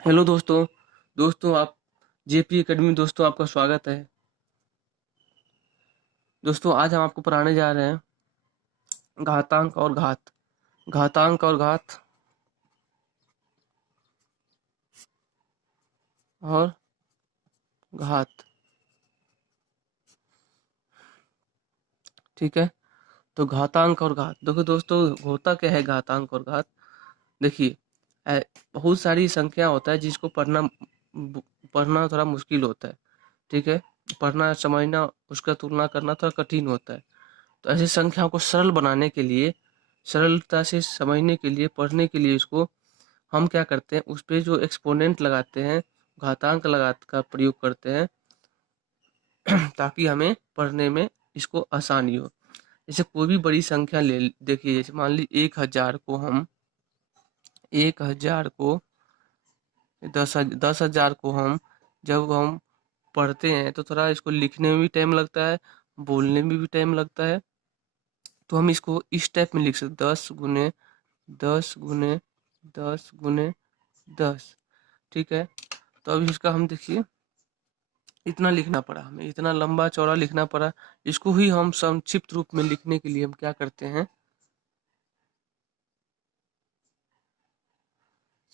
Hello दोस्तों। आप JP academy दोस्तों, आपका स्वागत है। दोस्तों आज हम आपको पढ़ाने जा रहे हैं घातांक और घात। घातांक और घात और घात। ठीक है, तो घातांक और घात देखो दोस्तों, होता क्या है घातांक और घात। देखिए, बहुत सारी संख्या होता है जिसको पढ़ना थोड़ा मुश्किल होता है। ठीक है, पढ़ना समझना, उसका तुलना करना थोड़ा कठिन होता है। तो ऐसी संख्याओं को सरल बनाने के लिए, सरलता से समझने के लिए, पढ़ने के लिए इसको हम क्या करते हैं, उस पे जो एक्सपोनेंट लगाते हैं, घातांक लगा का प्रयोग करते हैं ताकि हमें पढ़ने में इसको आसानी हो। जैसे कोई भी बड़ी संख्या ले देखिए, जैसे मान ली 1000 को हम 1000 को 10,000 को हम जब हम पढ़ते हैं तो थोड़ा इसको लिखने में भी टाइम लगता है, बोलने में भी टाइम लगता है। तो हम इसको इस टाइप में लिख सकते, 10 गुने 10 गुने 10 गुने 10। ठीक है, तो अभी इसका हम देखिए, इतना लिखना पड़ा, हमें इतना लंबा चौड़ा लिखना पड़ा। इसको ही हम संक्षिप्त रूप में लिखने के लिए हम क्या करते हैं,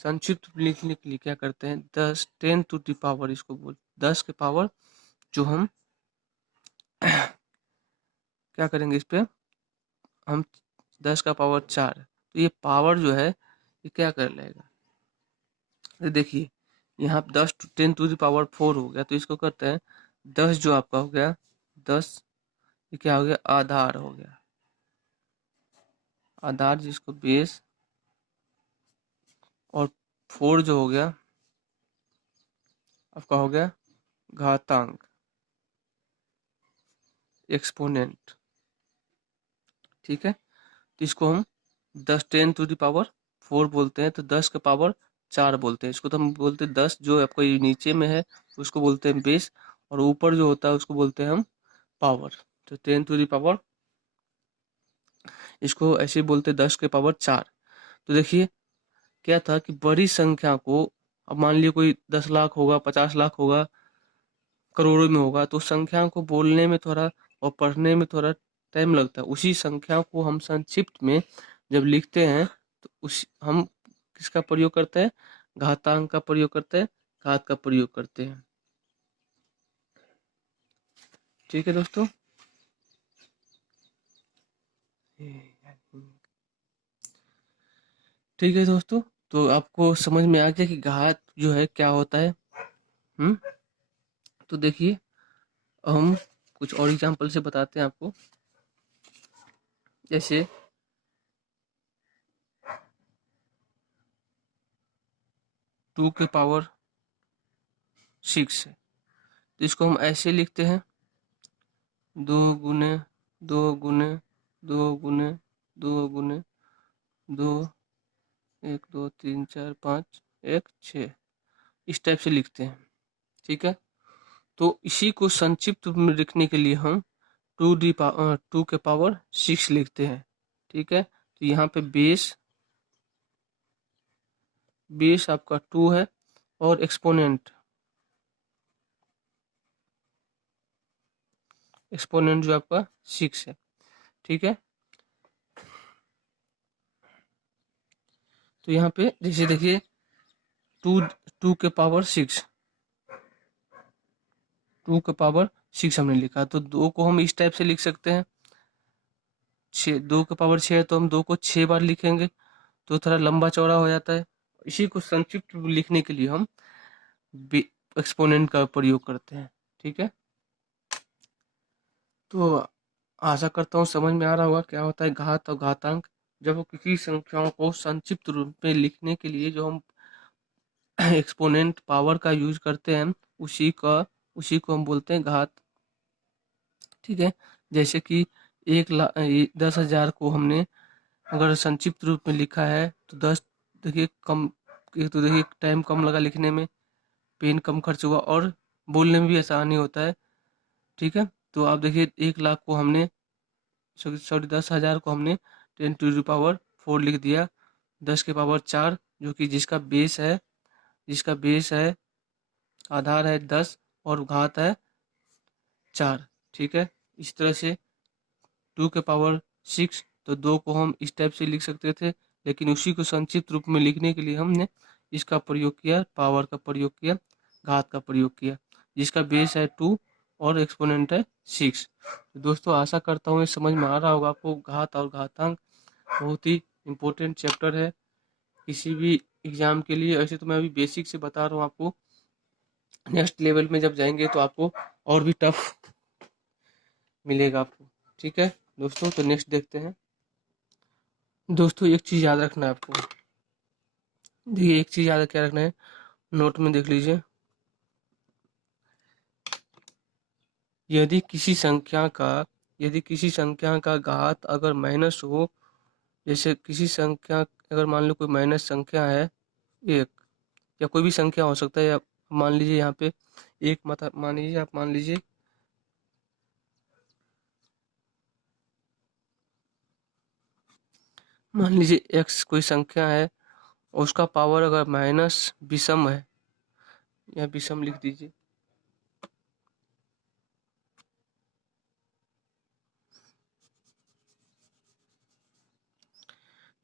संक्षिप्त रूप लिखने के लिए क्या करते हैं, 10 10 इसको बोल 10 के पावर, जो हम क्या करेंगे, इस पे हम 10 का पावर 4, तो ये पावर जो है ये क्या कर लेगा। तो देखिए, यहाँ 10 10 to the power 4 हो गया, तो इसको करते हैं 10 जो आपका हो गया 10, ये क्या हो गया, आधार हो गया। आधार जिसको बेस, और 4 जो हो गया आपका हो गया घातांक, एक्सपोनेंट। ठीक है, तो इसको हम 10 10 to the power 4 बोलते हैं, तो 10 का पावर 4 बोलते हैं। इसको तो हम बोलते हैं 10 जो आपको ये नीचे में है उसको बोलते हैं बेस, और ऊपर जो होता है उसको बोलते हैं हम पावर। तो 10 to the power, इसको ऐसे ही बोलते हैं 10 के पावर 4। तो देखिए क्या था कि बड़ी संख्या को, अब मान लीजिए कोई 10 लाख होगा, 50 लाख होगा, करोड़ों में होगा, तो संख्या को बोलने में थोड़ा और पढ़ने में थोड़ा टाइम लगता है। उसी संख्या को हम संक्षिप्त में जब लिखते हैं तो उस हम किसका प्रयोग करते हैं, घातांक का प्रयोग करते हैं, घात का प्रयोग करते हैं। ठीक है दोस्तों, ठीक है दोस्तों, तो आपको समझ में आ गया कि घात जो है क्या होता है। हम्म, तो देखिए हम कुछ और एग्जांपल से बताते हैं आपको। जैसे 2 के पावर 6 है, तो इसको हम ऐसे लिखते हैं, 2 गुने 2 गुने 2 गुने 2 गुने 2, 1 2 3 4 5 1 6, इस टाइप से लिखते हैं। ठीक है, तो इसी को संक्षिप्त रूप में लिखने के लिए हम 2 के पावर 6 लिखते हैं। ठीक है, तो यहाँ पे बेस बेस आपका 2 है, और एक्सपोनेंट एक्सपोनेंट जो आपका 6 है। ठीक है, तो यहाँ पे जैसे देखिए, टू 2 के पावर 6 2 के पावर 6 हमने लिखा, तो 2 को हम इस टाइप से लिख सकते हैं, 2 के पावर 6 है तो हम 2 को 6 बार लिखेंगे, तो थोड़ा लंबा चौड़ा हो जाता है। इसी को संक्षिप्त रूप लिखने के लिए हम एक्सपोनेंट का प्रयोग करते हैं। ठीक है, तो आशा करता हूँ समझ में आ रहा होगा क्या होता है घात और घातांक। जब किसी संख्याओं को संक्षिप्त रूप में लिखने के लिए जो हम एक्सपोनेंट पावर का यूज करते हैं, उसी को हम बोलते हैं घात। ठीक है, जैसे कि 10,000 को हमने अगर संक्षिप्त रूप में लिखा है तो 10, देखिए कम, एक तो देखिए टाइम कम लगा लिखने में, पेन कम खर्च हुआ, और बोलने में भी आसानी होता है। ठीक है, तो आप देखिए 1 लाख को हमने, सॉरी 10,000 को हमने 10 to the power 4 लिख दिया, 10 के पावर 4 जो कि जिसका बेस है जिसका बेस है, आधार है 10 और घात है 4। ठीक है, इस तरह से 2 के पावर 6, तो 2 को हम इस टाइप से लिख सकते थे, लेकिन उसी को संक्षिप्त रूप में लिखने के लिए हमने इसका प्रयोग किया, पावर का प्रयोग किया, घात का प्रयोग किया, जिसका बेस है 2 और एक्सपोनेंट है 6। तो दोस्तों आशा करता हूँ ये समझ में आ रहा होगा आपको। घात और घातांक बहुत ही इम्पोर्टेंट चैप्टर है किसी भी एग्जाम के लिए। ऐसे तो मैं अभी बेसिक से बता रहा हूँ आपको, नेक्स्ट लेवल में जब जाएंगे तो आपको और भी टफ मिलेगा आपको। ठीक है दोस्तों, तो नेक्स्ट देखते हैं। दोस्तों एक चीज़ याद रखना है आपको, देखिए एक चीज़ याद क्या रखना है, नोट में देख लीजिए। यदि किसी संख्या का यदि किसी संख्या का घात अगर माइनस हो, जैसे किसी संख्या, अगर मान लो कोई माइनस संख्या है 1, या कोई भी संख्या हो सकता है, या मान लीजिए यहाँ पे एक मत मान लीजिए, आप मान लीजिए x कोई संख्या है और उसका पावर अगर माइनस विषम है, या विषम लिख दीजिए,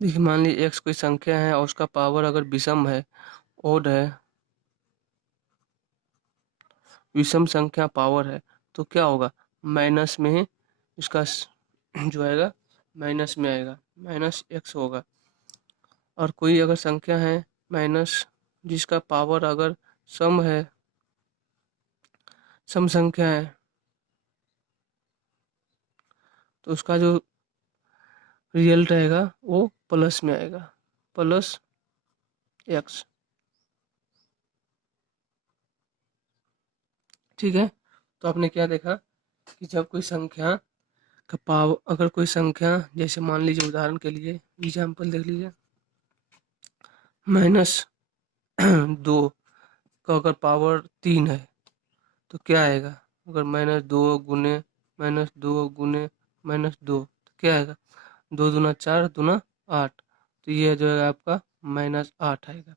देखिए मान लीजिए x कोई संख्या है और उसका पावर अगर विषम है, ओड है, विषम संख्या पावर है, तो क्या होगा, माइनस में ही इसका जो आएगा माइनस में आएगा, माइनस x होगा। और कोई अगर संख्या है माइनस, जिसका पावर अगर सम है, सम संख्या है, तो उसका जो रिजल्ट रहेगा वो प्लस में आएगा, प्लस एक्स। ठीक है, तो आपने क्या देखा कि जब कोई संख्या का पावर, अगर कोई संख्या, जैसे मान लीजिए उदाहरण के लिए एग्जाम्पल देख लीजिए, माइनस 2 का अगर पावर 3 है, तो क्या आएगा, अगर -2 गुने -2 तो क्या आएगा, 2 दूना 4 दूना 8, तो ये जो है आपका -8 आएगा।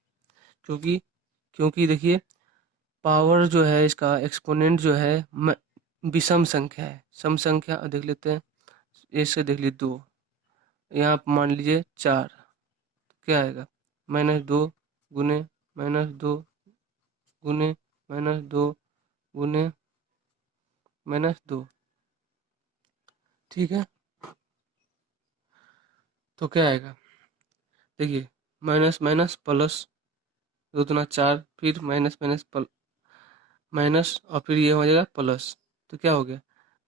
क्योंकि क्योंकि देखिए पावर जो है इसका एक्सपोनेंट जो है विषम संख्या है, सम संख्या देख लेते हैं, ऐसे देख लीजिए 2, यहाँ आप मान लीजिए 4, क्या आएगा, -2 गुने गुने -2 गुने -2। ठीक है, तो क्या आएगा, देखिए माइनस माइनस प्लस, 2 दूना 4, फिर माइनस माइनस माइनस, और फिर ये हो जाएगा प्लस, तो क्या हो गया,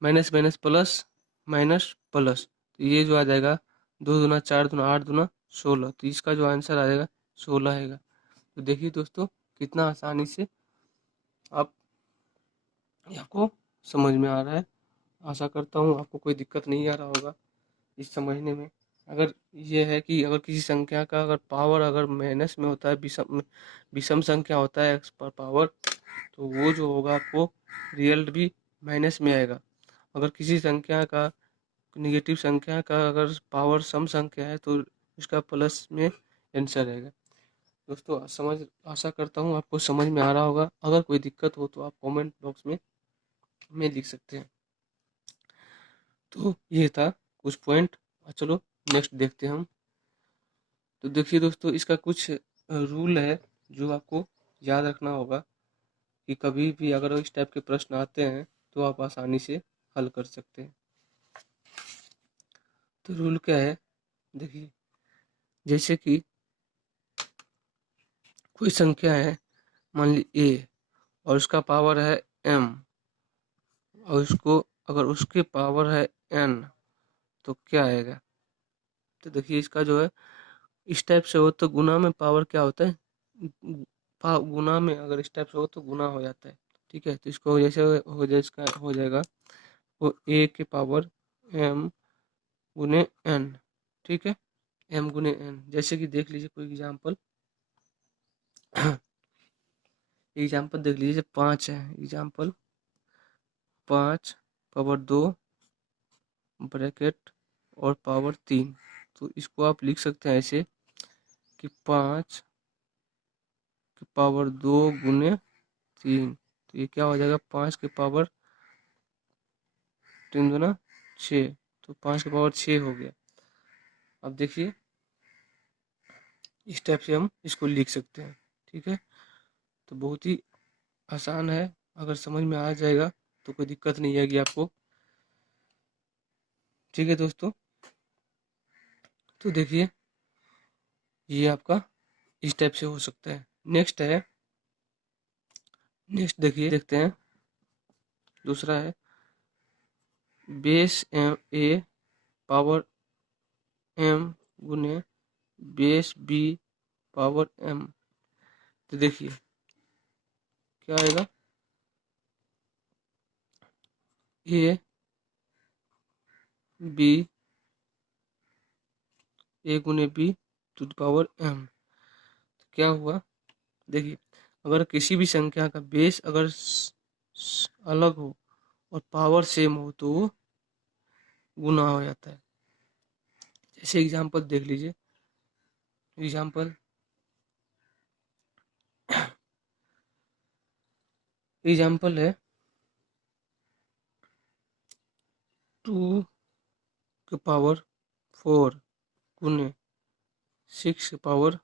minus minus plus, minus plus, तो ये जो आ जाएगा 2 दूना 4 दूना 8 दूना 16, तो इसका जो आंसर आ जाएगा 16 आएगा। तो देखिए दोस्तों कितना आसानी से आप, आपको समझ में आ रहा है। आशा करता हूँ आपको कोई दिक्कत नहीं आ रहा होगा इस समझने में। अगर ये है कि अगर किसी संख्या का अगर पावर अगर माइनस में होता है, विषम संख्या होता है एक्स पर पावर, तो वो जो होगा आपको रिजल्ट भी माइनस में आएगा। अगर किसी संख्या का, निगेटिव संख्या का अगर पावर सम संख्या है, तो इसका प्लस में आंसर आएगा। दोस्तों आशा करता हूँ आपको समझ में आ रहा होगा। अगर कोई दिक्कत हो तो आप कमेंट बॉक्स में लिख सकते हैं। तो ये था कुछ पॉइंट। चलो नेक्स्ट देखते हैं हम। तो देखिए दोस्तों इसका कुछ रूल है जो आपको याद रखना होगा, कि कभी भी अगर इस टाइप के प्रश्न आते हैं तो आप आसानी से हल कर सकते हैं। तो रूल क्या है, देखिए जैसे कि कोई संख्या है, मान ली a, और उसका पावर है m, और उसको अगर उसके पावर है n, तो क्या आएगा। तो देखिए इसका जो है इस टाइप से हो तो गुना में पावर क्या होता है, गुना में अगर इस टाइप से हो तो गुना हो जाता है। ठीक है, तो इसको जैसे इसका हो जाएगा वो a के पावर m गुने n। ठीक है, m गुने n, जैसे कि देख लीजिए कोई एग्जाम्पल एग्जाम्पल देख लीजिए, 5 है एग्जाम्पल, 5 पावर 2 ब्रैकेट और पावर 3। तो इसको आप लिख सकते हैं ऐसे कि 5 की पावर 2 गुने 3, तो ये क्या हो जाएगा 5 की पावर 3 गुना 6, तो 5 की पावर 6 हो गया। अब देखिए इस टाइप से हम इसको लिख सकते हैं। ठीक है, तो बहुत ही आसान है, अगर समझ में आ जाएगा तो कोई दिक्कत नहीं आएगी आपको। ठीक है दोस्तों, तो देखिए ये आपका इस टाइप से हो सकता है। नेक्स्ट देखिए देखते हैं, दूसरा है base M A power M गुने बेस बी पावर एम। तो देखिए क्या आएगा, ए बी ए गुने B to the power M. क्या हुआ, देखिए अगर किसी भी संख्या का बेस अगर अलग हो और पावर सेम हो तो वो गुना हो जाता है। जैसे एग्जांपल देख लीजिए, एग्जांपल एग्जांपल है 2 के पावर 4 गुने 6 के पावर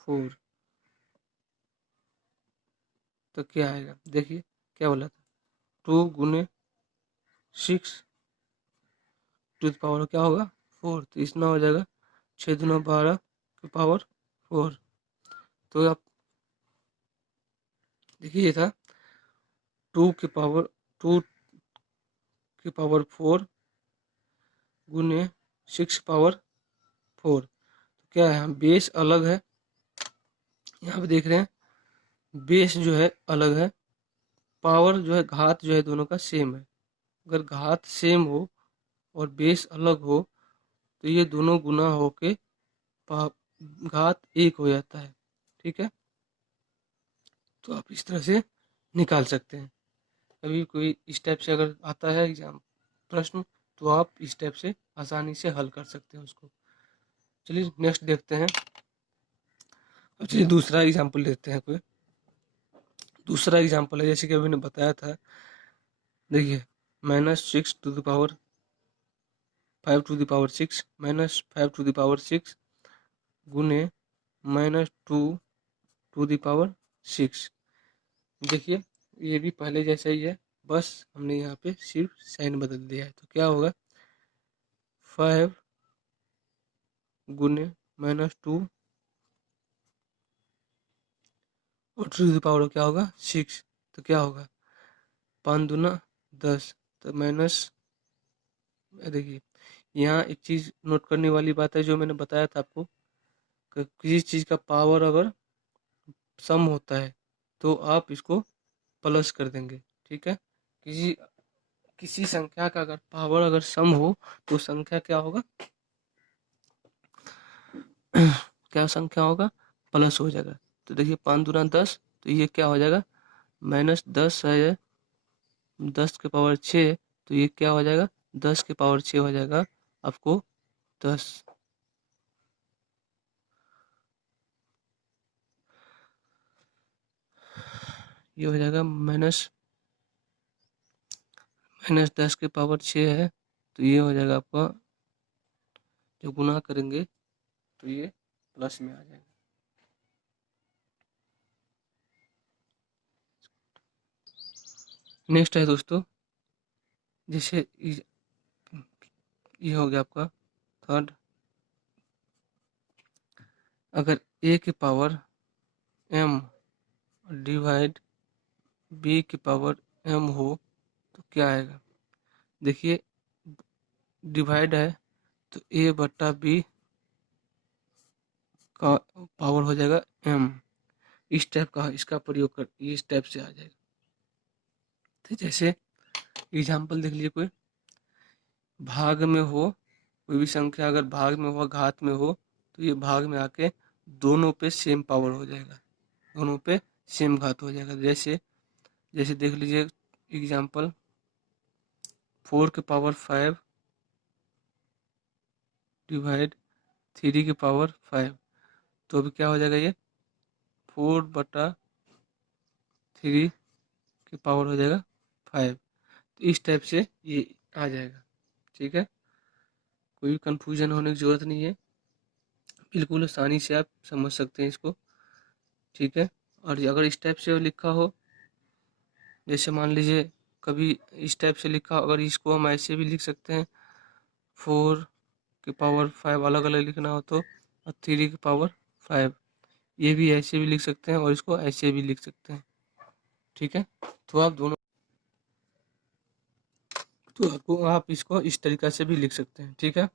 4, तो क्या आएगा, देखिए क्या बोला था 2 गुने 6 टू द पावर क्या होगा 4, तो इसमें हो जाएगा 6 दूना 12 के पावर 4। तो आप देखिए ये था 2 के पावर 2 के पावर 4 गुने 6 पावर 4, तो क्या है बेस अलग है, यहाँ पे देख रहे हैं बेस जो है अलग है, पावर जो है घात जो है दोनों का सेम है। अगर घात सेम हो और बेस अलग हो तो ये दोनों गुना होके घात 1 हो जाता है। ठीक है, तो आप इस तरह से निकाल सकते हैं। कभी कोई इस टाइप से अगर आता है एग्जाम प्रश्न तो आप इस टाइप से आसानी से हल कर सकते हैं उसको। चलिए नेक्स्ट देखते हैं। अब चलिए दूसरा एग्जाम्पल लेते हैं। कोई दूसरा एग्जाम्पल है जैसे कि अभी ने बताया था, देखिए -6 to the power 5 to the power 6 -5 to the power 6 गुने -2 टू द पावर 6। देखिए ये भी पहले जैसा ही है, बस हमने यहाँ पे सिर्फ साइन बदल दिया है। तो क्या होगा 5 गुने -2 और टू द पावर क्या होगा 6, तो क्या होगा 5 दूना 10, तो माइनस। देखिए यहाँ एक चीज़ नोट करने वाली बात है जो मैंने बताया था आपको कि किसी चीज़ का पावर अगर सम होता है तो आप इसको प्लस कर देंगे। ठीक है, किसी किसी संख्या का अगर पावर अगर सम हो तो संख्या क्या होगा क्या संख्या होगा प्लस हो जाएगा। तो देखिए 5 दूना 10, तो ये क्या हो जाएगा -10 है 10 के पावर 6, तो ये क्या हो जाएगा 10 के पावर 6 हो जाएगा आपको 10। ये हो जाएगा -10 के पावर 6 है, तो ये हो जाएगा आपका जब गुना करेंगे तो ये प्लस में आ जाएगा। नेक्स्ट है दोस्तों, जैसे ये हो गया आपका थर्ड, अगर a की पावर m डिवाइड b की पावर m हो तो क्या आएगा। देखिए डिवाइड है तो a बट्टा b का पावर हो जाएगा m, इस टाइप का इसका प्रयोग कर इस टाइप से आ जाएगा। तो जैसे एग्जाम्पल देख लीजिए, कोई भाग में हो, कोई भी संख्या अगर भाग में हो घात में हो तो ये भाग में आके दोनों पे सेम पावर हो जाएगा, दोनों पे सेम घात हो जाएगा। जैसे जैसे देख लीजिए एग्जाम्पल 4 के पावर 5 डिवाइड 3 की पावर 5, तो अभी क्या हो जाएगा ये 4/3 की पावर हो जाएगा 5। तो इस टाइप से ये आ जाएगा। ठीक है, कोई कंफ्यूजन होने की ज़रूरत नहीं है, बिल्कुल आसानी से आप समझ सकते हैं इसको। ठीक है, और अगर इस टाइप से लिखा हो, जैसे मान लीजिए कभी इस टाइप से लिखा हो, अगर इसको हम ऐसे भी लिख सकते हैं, 4 की पावर 5 अलग अलग लिखना हो तो, और 3 की पावर 5 ये भी ऐसे भी लिख सकते हैं और इसको ऐसे भी लिख सकते हैं। ठीक है, तो आप दोनों, तो आपको आप इसको इस तरीक़ा से भी लिख सकते हैं। ठीक है,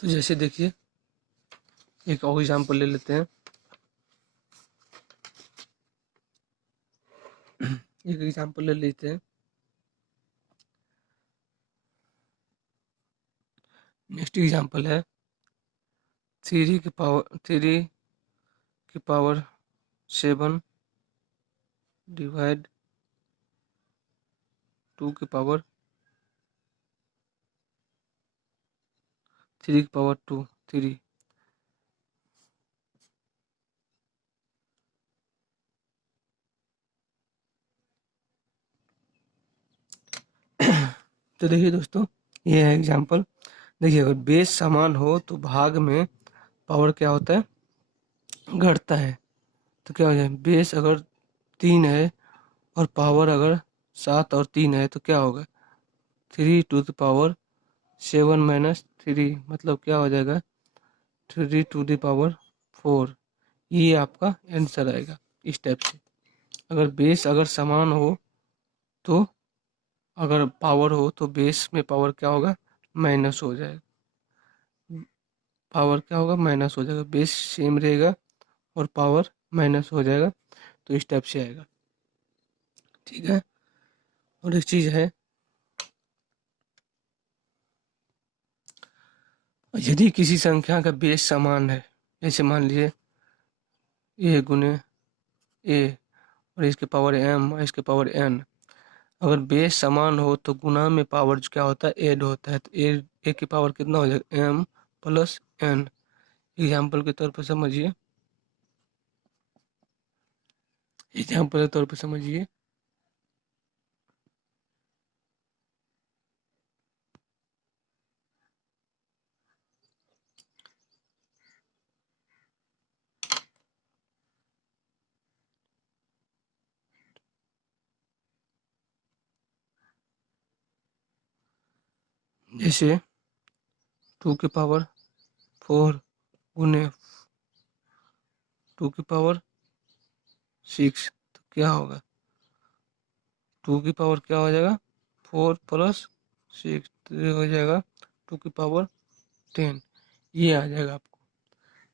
तो जैसे देखिए एक और एग्जांपल ले लेते हैं। एक एग्जांपल ले लेते हैं। नेक्स्ट एग्जांपल है 3 की पावर 7 डिवाइड 2 की पावर 3 की पावर 2 3। तो देखिए दोस्तों, ये है एग्जांपल। देखिए अगर बेस समान हो तो भाग में पावर क्या होता है, घटता है। तो क्या हो जाए, बेस अगर 3 है और पावर अगर 7 और 3 है तो क्या होगा, 3 to the power 7 - 3 मतलब क्या हो जाएगा, 3 to the power 4। ये आपका आंसर आएगा इस टाइप से। अगर बेस अगर समान हो तो, अगर पावर हो तो बेस में पावर क्या होगा, माइनस हो जाएगा। पावर क्या होगा, माइनस हो जाएगा। बेस सेम रहेगा और पावर माइनस हो जाएगा, तो इस टाइप से आएगा। ठीक है, और एक चीज़ है, यदि किसी संख्या का बेस समान है, जैसे मान लीजिए ए गुने ए और इसके पावर m और इसके पावर n, अगर बेस समान हो तो गुना में पावर क्या होता है, ऐड होता है। तो ए की पावर कितना हो जाएगा, m प्लस n। एग्जाम्पल के तौर पर समझिए, एग्जाम्पल के तौर पर समझिए। जैसे 2 की पावर 4 गुने 2 की पावर 6, तो क्या होगा, 2 की पावर क्या हो जाएगा, 4 + 6, तो ये हो जाएगा 2 की पावर 10। ये आ जाएगा आपको।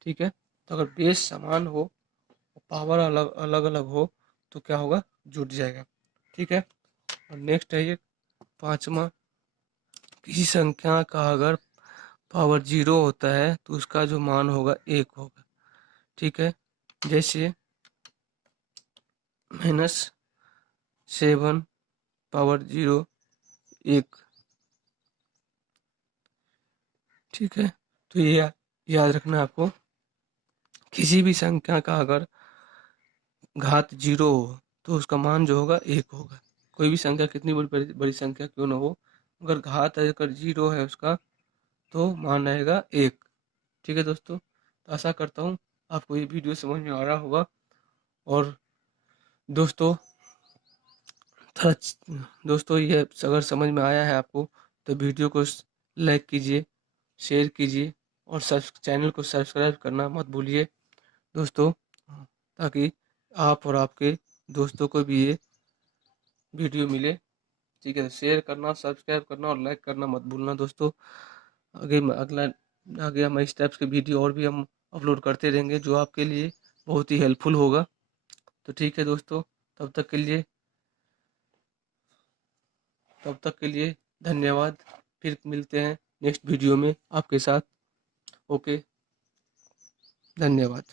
ठीक है, तो अगर बेस समान हो, पावर अलग अलग अलग हो, तो क्या होगा, जुट जाएगा। ठीक है, और नेक्स्ट है ये 5वां, किसी संख्या का अगर पावर 0 होता है तो उसका जो मान होगा 1 होगा। ठीक है, जैसे -7 पावर 0 1। ठीक है, तो ये याद रखना आपको, किसी भी संख्या का अगर घात 0 हो तो उसका मान जो होगा 1 होगा। कोई भी संख्या कितनी बड़ी बड़ी बड़ी संख्या क्यों ना हो, अगर घात अगर 0 है उसका, तो मान आएगा 1। ठीक है दोस्तों, तो आशा करता हूँ आपको ये वीडियो समझ में आ रहा होगा। और दोस्तों दोस्तों ये अगर समझ में आया है आपको, तो वीडियो को लाइक कीजिए, शेयर कीजिए और चैनल को सब्सक्राइब करना मत भूलिए दोस्तों, ताकि आप और आपके दोस्तों को भी ये वीडियो मिले। ठीक है, शेयर करना, सब्सक्राइब करना और लाइक करना मत भूलना दोस्तों। आगे हम इस टाइप्स के वीडियो और भी हम अपलोड करते रहेंगे, जो आपके लिए बहुत ही हेल्पफुल होगा। तो ठीक है दोस्तों, तब तक के लिए धन्यवाद। फिर मिलते हैं नेक्स्ट वीडियो में आपके साथ। ओके, धन्यवाद।